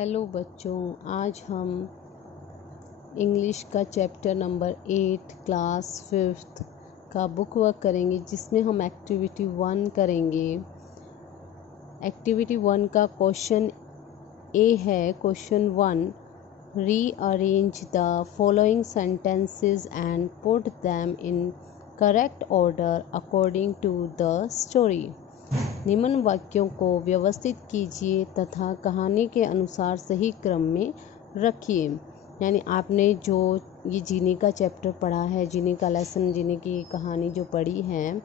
Hello बच्चों, आज हम इंग्लिश का चैप्टर नंबर 8 क्लास 5th का बुक वर्क करेंगे, जिसमें हम एक्टिविटी 1 करेंगे। एक्टिविटी 1 का क्वेश्चन ए है। Question 1, rearrange the following sentences and put them in correct order according to the story. निम्न वाक्यों को व्यवस्थित कीजिए तथा कहानी के अनुसार सही क्रम में रखिए। यानी आपने जो ये जीने का चैप्टर पढ़ा है, जीने का लेसन, जीने की कहानी जो पढ़ी है,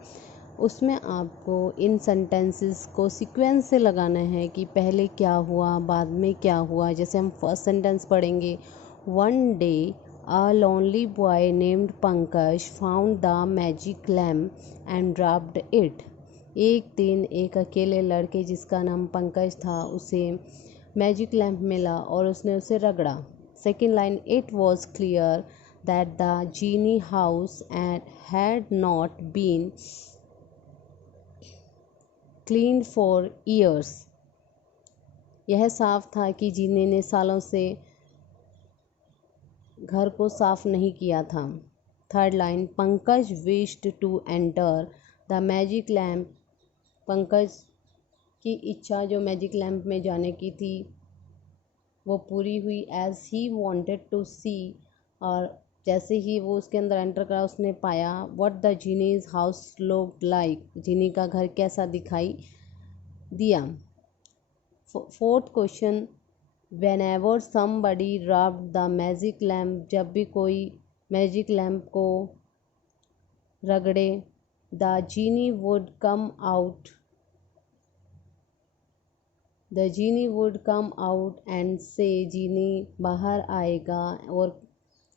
उसमें आपको इन सेंटेंसेस को सीक्वेंस से लगाना है कि पहले क्या हुआ, बाद में क्या हुआ। जैसे हम फर्स्ट सेंटेंस पढ़ेंगे, one day a lonely boy named Pankaj found the magic lamp and dropped it. एक दिन एक अकेले लड़के जिसका नाम पंकज था, उसे मैजिक लैम्प मिला और उसने उसे रगड़ा। Second line, it was clear that the genie house and had not been clean for years. यह साफ था कि जीने ने सालों से घर को साफ नहीं किया था। Third line, Pankaj wished to enter the magic lamp. Pankaj की इच्छा जो मैजिक लैम्प में जाने की थी वो पूरी हुई। एज ही वॉन्टेड टू सी, और जैसे ही वो उसके अंदर एंटर करा, उसने पाया what the genie's house looked like. Genie का घर कैसा दिखाई दिया। Fourth question, whenever somebody rubbed the magic lamp. जब भी कोई मैजिक लैम्प को रगड़े, the genie would come out. The genie would come out and say, genie बाहर आएगा और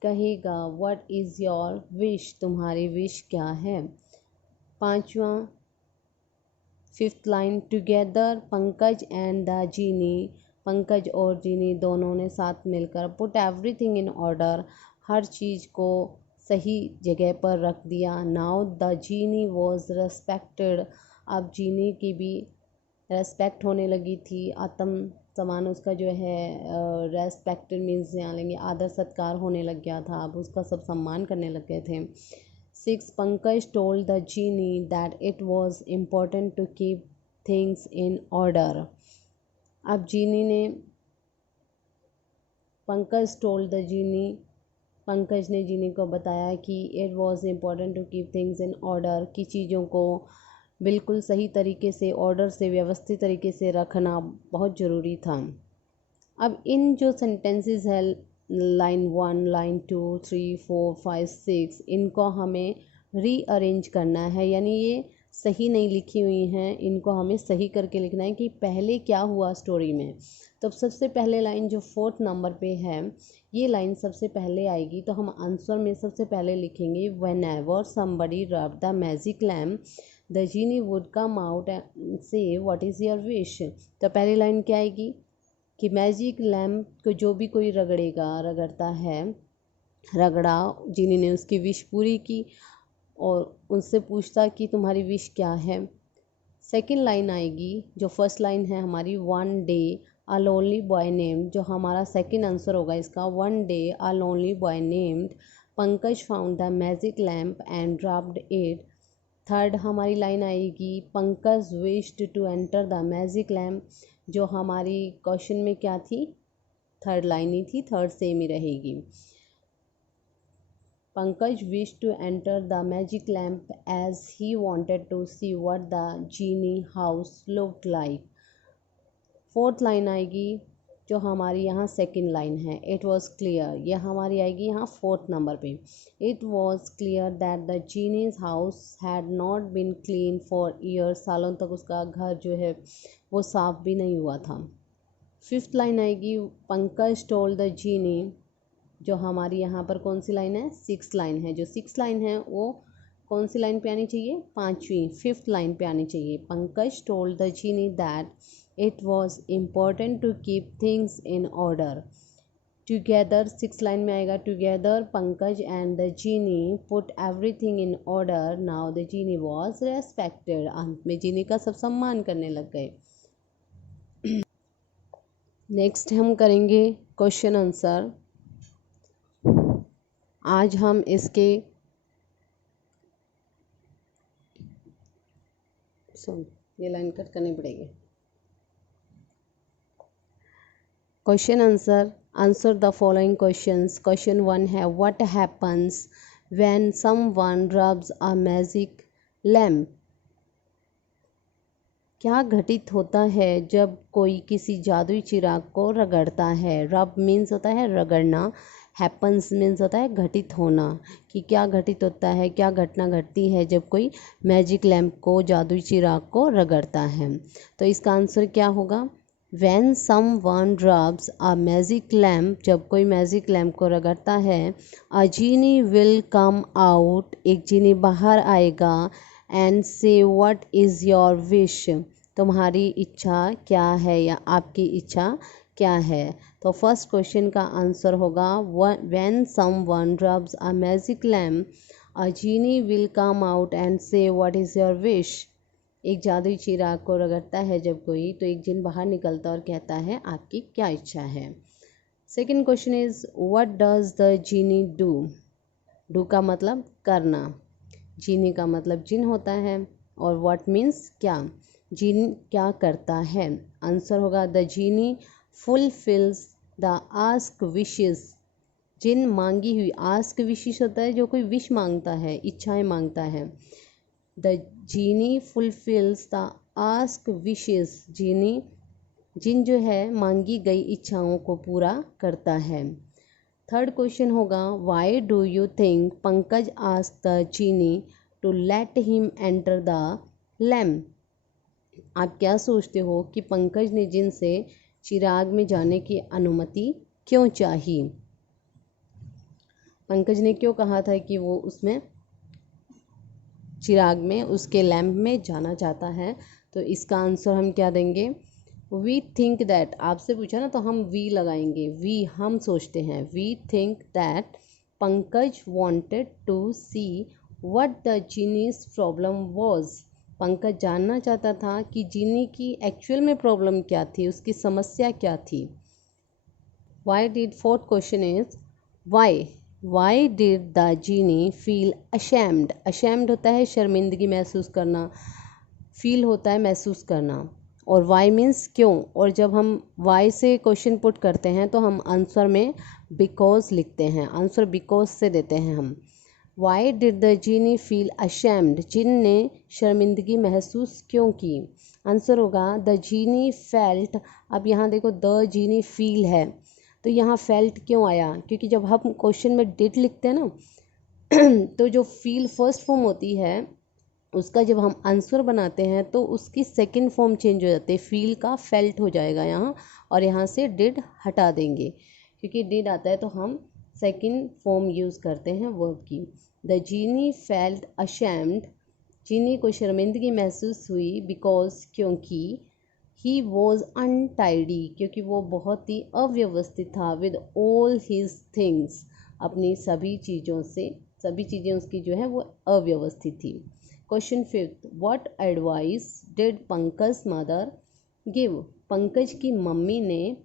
कहेगा व्हाट इज़ योर विश। तुम्हारी विश क्या है। पांचवा, fifth line, together Pankaj and the genie. Pankaj और जीनी दोनों ने साथ मिलकर पुट एवरीथिंग इन ऑर्डर। हर चीज़ को सही जगह पर रख दिया। Now the genie was respected. अब जीनी की भी रेस्पेक्ट होने लगी थी। आत्म सम्मान उसका जो है, रेस्पेक्टेड मीन्स यहाँ लेंगे आदर सत्कार होने लग गया था। अब उसका सब सम्मान करने लग गए थे। 6, Pankaj told the genie that it was important to keep things in order. अब जीनी ने पंकज ने जीनी को बताया कि it was important to keep things in order, की चीज़ों को बिल्कुल सही तरीके से, ऑर्डर से, व्यवस्थित तरीके से रखना बहुत ज़रूरी था। अब इन जो सेंटेंसेस है, लाइन 1, लाइन 2, 3, 4, 5, 6, इनको हमें रीअरेंज करना है। यानी ये सही नहीं लिखी हुई हैं, इनको हमें सही करके लिखना है कि पहले क्या हुआ स्टोरी में। तो सबसे पहले लाइन जो 4th नंबर पे है, ये लाइन सबसे पहले आएगी। तो हम आंसर में सबसे पहले लिखेंगे, whenever somebody rubbed the magic lamp the genie would come out and say what is your wish. तो पहली लाइन क्या आएगी कि मैजिक लैम्प को जो भी कोई रगड़ता है, रगड़ा, जीनी ने उसकी विश पूरी की और उनसे पूछता कि तुम्हारी विश क्या है। सेकंड लाइन आएगी जो फर्स्ट लाइन है हमारी, one day a lonely boy named, जो हमारा सेकंड आंसर होगा इसका। One day a lonely boy named Pankaj found the magic lamp and dropped it. Third हमारी लाइन आएगी, Pankaj wished to enter the magic lamp, जो हमारी क्वेश्चन में क्या थी, थर्ड लाइन ही थी, थर्ड सेम ही रहेगी। Pankaj wished to enter the magic lamp as he wanted to see what the genie house looked like. Fourth line आएगी जो हमारी यहाँ सेकंड लाइन है, इट वॉज क्लियर, ये हमारी आएगी यहाँ 4th नंबर पे। It was clear that the genie's house had not been clean for years. सालों तक उसका घर जो है वो साफ भी नहीं हुआ था। 5th लाइन आएगी, पंकज टोल्ड द जीनी, जो हमारी यहाँ पर कौन सी लाइन है, 6th लाइन है। जो 6th लाइन है वो कौन सी लाइन पे आनी चाहिए, 5वीं 5th लाइन पे आनी चाहिए। Pankaj told the genie that it was important to keep things in order. Together 6th line में आएगा, together Pankaj and the genie put everything in order, now the genie was respected. अंत में जीनी का सब सम्मान करने लग गए। नेक्स्ट हम करेंगे क्वेश्चन आंसर। आज हम इसके ये लाइन कट करनी पड़ेगी। Question answer, answer the following questions. Question 1 है what happens when someone rubs a magic lamp. क्या घटित होता है जब कोई किसी जादुई चिराग को रगड़ता है। रब मीन्स होता है रगड़ना, हैपन्स मीन्स होता है घटित होना, कि क्या घटित होता है, क्या घटना घटती है जब कोई मैजिक लैम्प को, जादुई चिराग को रगड़ता है। तो इसका आंसर क्या होगा, when someone rubs a magic lamp, जब कोई मैजिक लैम्प को रगड़ता है, अ जीनी विल कम आउट, एक जीनी बाहर आएगा, and say what is your wish, तुम्हारी इच्छा क्या है या आपकी इच्छा क्या है। तो फर्स्ट क्वेश्चन का आंसर होगा when someone rubs a magic lamp a genie will come out and say what is your wish. एक जादुई चिराग को रगड़ता है जब कोई, तो एक जिन बाहर निकलता और कहता है आपकी क्या इच्छा है। Second question is what does the genie do. Do का मतलब करना, जीनी का मतलब जिन होता है, और व्हाट मीन्स क्या, जिन क्या करता है। आंसर होगा the genie fulfils the ask wishes. जिन मांगी हुई, आस्क विशेस होता है जो कोई विश मांगता है, इच्छाएं मांगता है। The genie fulfils the ask wishes, genie जिन जो है मांगी गई इच्छाओं को पूरा करता है। थर्ड क्वेश्चन होगा why do you think Pankaj asked the genie to let him enter the lamp. आप क्या सोचते हो कि पंकज ने जिन से चिराग में जाने की अनुमति क्यों चाही। पंकज ने क्यों कहा था कि वो उसमें चिराग में, उसके लैम्प में जाना चाहता है। तो इसका आंसर हम क्या देंगे, वी थिंक दैट। आपसे पूछा ना तो हम वी लगाएंगे, वी हम सोचते हैं, we think that Pankaj wanted to see what the genie's problem was. पंकज जानना चाहता था कि जीनी की एक्चुअल में प्रॉब्लम क्या थी, उसकी समस्या क्या थी। Why did, fourth question is why did the genie feel ashamed. Ashamed होता है शर्मिंदगी महसूस करना, फील होता है महसूस करना, और वाई मीन्स क्यों। और जब हम वाई से क्वेश्चन पुट करते हैं तो हम आंसर में बिकॉज लिखते हैं, आंसर बिकॉज से देते हैं हम। Why did the genie feel ashamed, जिन ने शर्मिंदगी महसूस क्यों की। आंसर होगा द जीनी फेल्ट। अब यहाँ देखो द जीनी फील है, तो यहाँ फेल्ट क्यों आया, क्योंकि जब हम क्वेश्चन में डिड लिखते हैं ना तो जो फील फर्स्ट फॉर्म होती है उसका जब हम आंसर बनाते हैं तो उसकी सेकंड फॉर्म चेंज हो जाती है, फील का फेल्ट हो जाएगा यहाँ, और यहाँ से डिड हटा देंगे, क्योंकि डिड आता है तो हम सेकंड फॉर्म यूज़ करते हैं वर्ब की। द जीनी फेल्ट अशैम्ड, जीनी को शर्मिंदगी महसूस हुई, बिकॉज क्योंकि, ही वॉज अनटाइडी, क्योंकि वो बहुत ही अव्यवस्थित था, विद ऑल हिज थिंग्स, अपनी सभी चीज़ों से, सभी चीज़ें उसकी जो है वो अव्यवस्थित थी। Question fifth, what advice did Pankaj mother give. Pankaj की मम्मी ने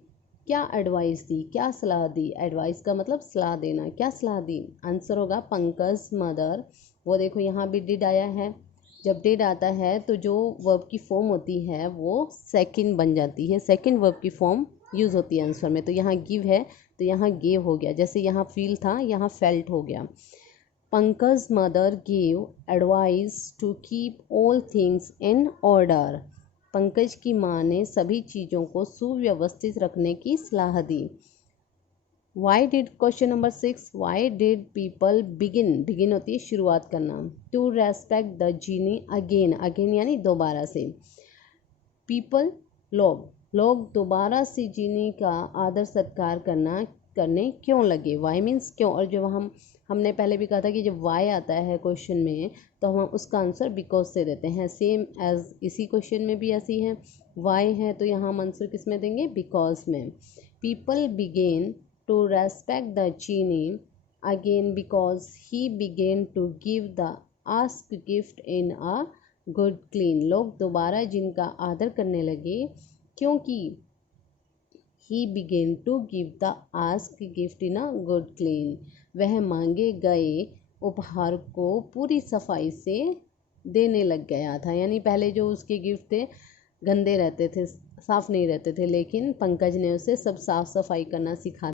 क्या एडवाइस दी, क्या सलाह दी। एडवाइस का मतलब सलाह देना, क्या सलाह दी। आंसर होगा पंकज मदर। वो देखो यहाँ भी डिड आया है, जब डिड आता है तो जो वर्ब की फॉर्म होती है वो सेकंड बन जाती है, सेकंड वर्ब की फॉर्म यूज़ होती है आंसर में। तो यहाँ गिव है तो यहाँ गेव हो गया, जैसे यहाँ फील था यहाँ फेल्ट हो गया। Pankaj mother give advice to keep all things in order. Pankaj की माँ ने सभी चीज़ों को सुव्यवस्थित रखने की सलाह दी। Why did, question number 6, why did people begin होती है शुरुआत करना, to respect the genie again. Again यानी दोबारा से। पीपल लोग दोबारा से जीनी का आदर सत्कार करने क्यों लगे। वाई मीन्स क्यों। और जो हमने पहले भी कहा था कि जब वाई आता है क्वेश्चन में तो हम उसका आंसर बिकॉज से देते हैं, सेम एज इसी क्वेश्चन में भी ऐसी है। वाई है तो यहाँ हम आंसर किस में देंगे, बिकॉज में। People begin to respect the genie again because he began to give the asked gift in a good clean। लोग दोबारा जिनका आदर करने लगे क्योंकि he begin to give the ask gift in a good clean. वह मांगे गए उपहार को पूरी सफाई से देने लग गया था। यानी पहले जो उसके गिफ्ट थे गंदे रहते थे, साफ नहीं रहते थे, लेकिन पंकज ने उसे सब साफ सफाई करना सिखा